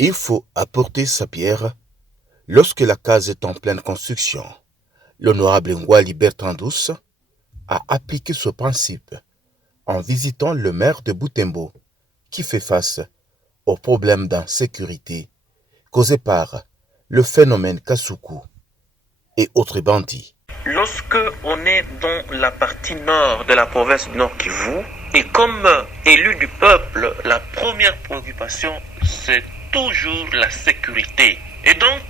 Il faut apporter sa pierre lorsque la case est en pleine construction. L'honorable Ngwali Bertrandus a appliqué ce principe en visitant le maire de Butembo qui fait face aux problèmes d'insécurité causés par le phénomène Kasuku et autres bandits. Lorsque on est dans la partie nord de la province du Nord Kivu, et comme élu du peuple, la première préoccupation, c'est toujours la sécurité. Et donc,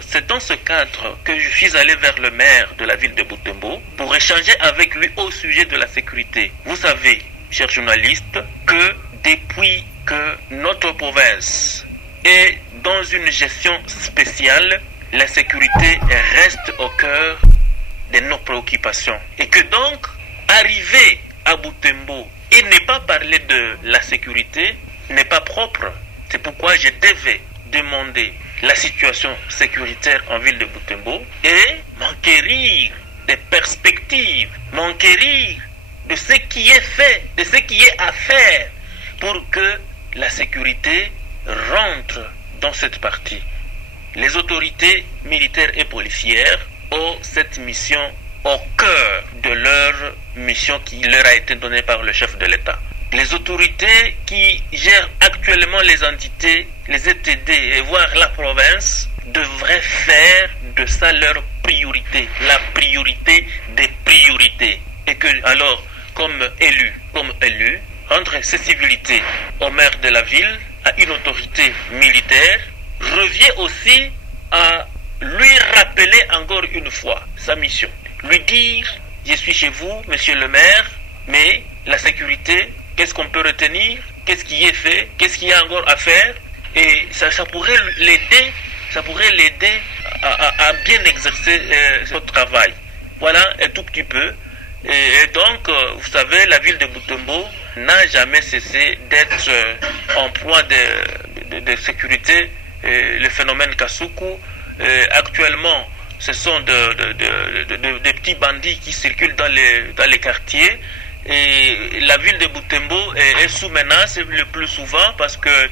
c'est dans ce cadre que je suis allé vers le maire de la ville de Butembo pour échanger avec lui au sujet de la sécurité. Vous savez, chers journalistes, que depuis que notre province est dans une gestion spéciale, la sécurité reste au cœur de nos préoccupations. Et que donc, arriver à Butembo et ne pas parler de la sécurité n'est pas propre. C'est pourquoi je devais demander la situation sécuritaire en ville de Butembo et m'enquérir des perspectives, m'enquérir de ce qui est fait, de ce qui est à faire pour que la sécurité rentre dans cette partie. Les autorités militaires et policières ont cette mission au cœur de leur mission qui leur a été donnée par le chef de l'État. Les autorités qui gèrent actuellement les entités, les ETD et voire la province devraient faire de ça leur priorité, la priorité des priorités. Et que alors, comme élu, rendre accessibilité au maire de la ville, à une autorité militaire, revient aussi à lui rappeler encore une fois sa mission. Lui dire, je suis chez vous, monsieur le maire, mais la sécurité, qu'est-ce qu'on peut retenir? Qu'est-ce qui est fait? Qu'est-ce qu'il y a encore à faire? Et ça pourrait l'aider, à bien exercer son travail. Voilà un tout petit peu. Et donc, vous savez, la ville de Butembo n'a jamais cessé d'être en proie de sécurité. Le phénomène Kasuku, actuellement, ce sont des petits bandits qui circulent dans les quartiers. Et la ville de Butembo est sous menace le plus souvent parce que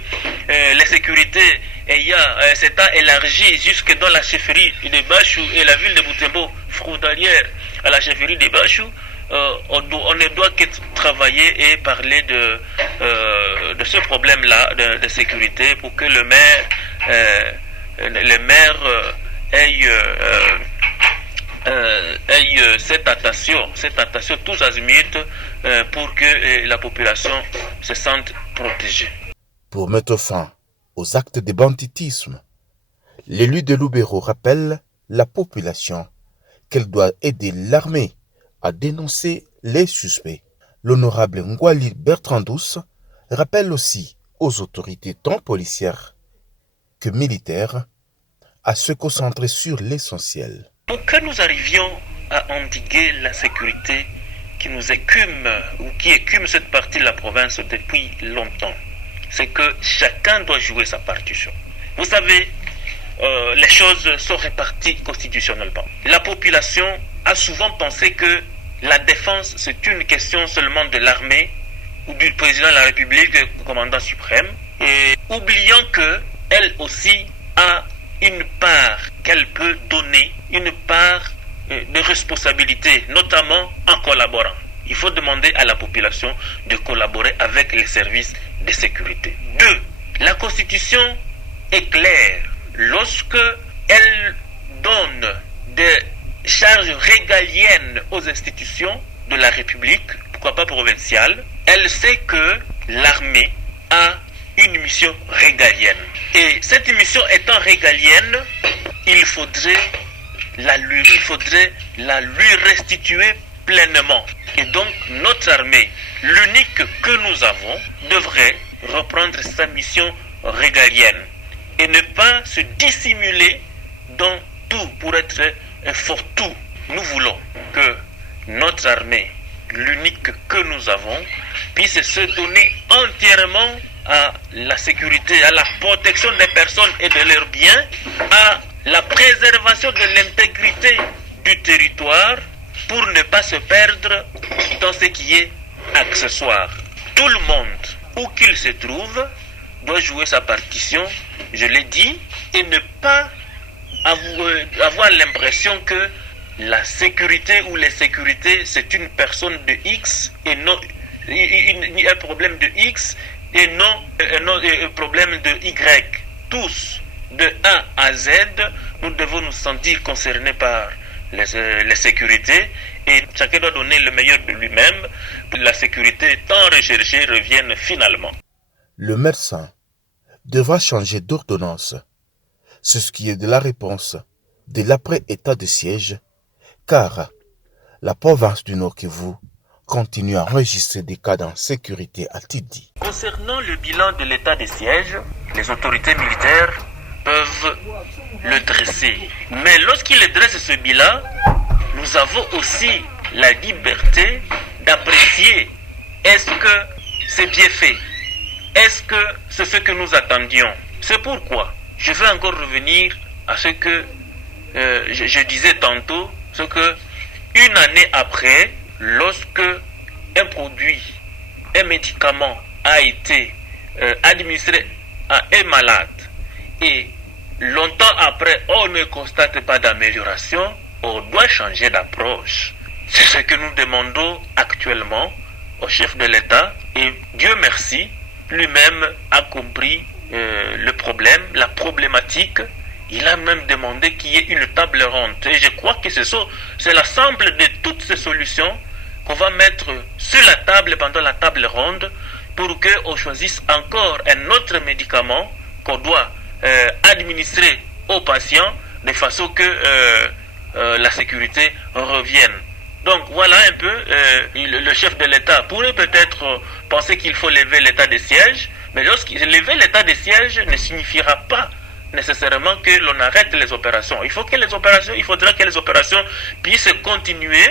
la sécurité s'est élargie jusque dans la chefferie de Bachou et la ville de Butembo frontalière à la chefferie de Bachou. On ne doit que travailler et parler de ce problème-là de sécurité pour que le maire ait cette attention tous azimuts pour que la population se sente protégée. Pour mettre fin aux actes de banditisme, l'élu de Lubero rappelle la population qu'elle doit aider l'armée à dénoncer les suspects. L'honorable Ngwali Bertrandus rappelle aussi aux autorités tant policières que militaires à se concentrer sur l'essentiel. Pour que nous arrivions à endiguer l'insécurité qui nous écume ou qui écume cette partie de la province depuis longtemps, c'est que chacun doit jouer sa partition. Vous savez, les choses sont réparties constitutionnellement. La population a souvent pensé que la défense, c'est une question seulement de l'armée ou du président de la République, du commandant suprême, et oubliant qu'elle aussi a une part qu'elle peut donner, une part de responsabilité, notamment en collaborant. Il faut demander à la population de collaborer avec les services de sécurité. 2. La Constitution est claire. Lorsque elle donne des charges régaliennes aux institutions de la République, pourquoi pas provinciale, elle sait que l'armée a une mission régalienne. Et cette mission étant régalienne, il faudrait la lui restituer pleinement. Et donc notre armée, l'unique que nous avons, devrait reprendre sa mission régalienne et ne pas se dissimuler dans tout pour être un fort-tout. Nous voulons que notre armée, l'unique que nous avons, puisse se donner entièrement à la sécurité, à la protection des personnes et de leurs biens, à la préservation de l'intégrité du territoire pour ne pas se perdre dans ce qui est accessoire. Tout le monde, où qu'il se trouve, doit jouer sa partition, je l'ai dit, et ne pas avoir l'impression que la sécurité ou les sécurités, c'est une personne de X et non un problème de X et non un problème de Y. Tous, de A à Z, nous devons nous sentir concernés par les sécurités et chacun doit donner le meilleur de lui-même. La sécurité tant recherchée revienne finalement. Le médecin devra changer d'ordonnance. C'est ce qui est de la réponse de l'après-état de siège, car la province du Nord Kivu continue à enregistrer des cas d'insécurité, a-t-il dit. Concernant le bilan de l'état de siège, les autorités militaires peuvent le dresser. Mais lorsqu'ils dressent ce bilan, nous avons aussi la liberté d'apprécier est-ce que c'est bien fait, est-ce que c'est ce que nous attendions. C'est pourquoi je vais encore revenir à ce que je disais tantôt, ce que une année après, lorsque un produit, un médicament a été administré à un malade et longtemps après on ne constate pas d'amélioration, on doit changer d'approche. C'est ce que nous demandons actuellement au chef de l'État et Dieu merci, lui-même a compris le problème, la problématique. Il a même demandé qu'il y ait une table ronde. Et je crois que c'est l'ensemble de toutes ces solutions qu'on va mettre sur la table pendant la table ronde pour qu'on choisisse encore un autre médicament qu'on doit administrer aux patients de façon que la sécurité revienne. Donc voilà un peu, le chef de l'État pourrait peut-être penser qu'il faut lever l'état de siège, mais lever l'état de siège ne signifiera pas nécessairement que l'on arrête les opérations. Il faudra que les opérations puissent continuer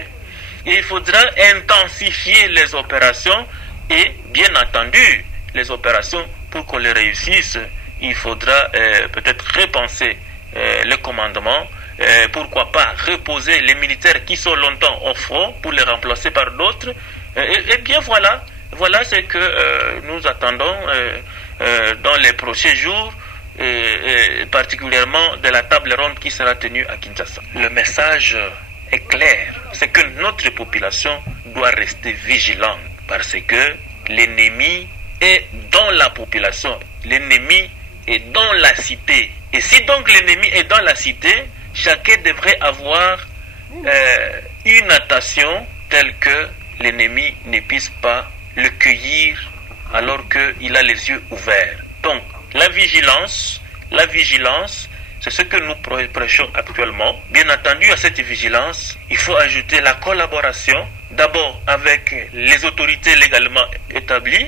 et il faudra intensifier les opérations et bien entendu les opérations pour qu'on les réussisse. Il faudra peut-être repenser le commandement, pourquoi pas reposer les militaires qui sont longtemps au front pour les remplacer par d'autres. Et bien voilà ce que nous attendons dans les prochains jours. Et particulièrement de la table ronde qui sera tenue à Kinshasa. Le message est clair, c'est que notre population doit rester vigilante parce que l'ennemi est dans la population, l'ennemi est dans la cité. Et si donc l'ennemi est dans la cité, chacun devrait avoir une attention telle que l'ennemi ne puisse pas le cueillir alors qu'il a les yeux ouverts. Donc, la vigilance, c'est ce que nous prêchons actuellement. Bien entendu, à cette vigilance, il faut ajouter la collaboration, d'abord avec les autorités légalement établies,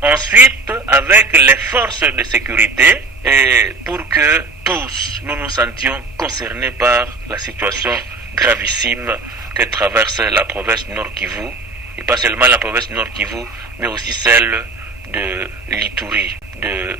ensuite avec les forces de sécurité, et pour que tous nous nous sentions concernés par la situation gravissime que traverse la province du Nord Kivu, et pas seulement la province du Nord Kivu, mais aussi celle de l'Ituri, de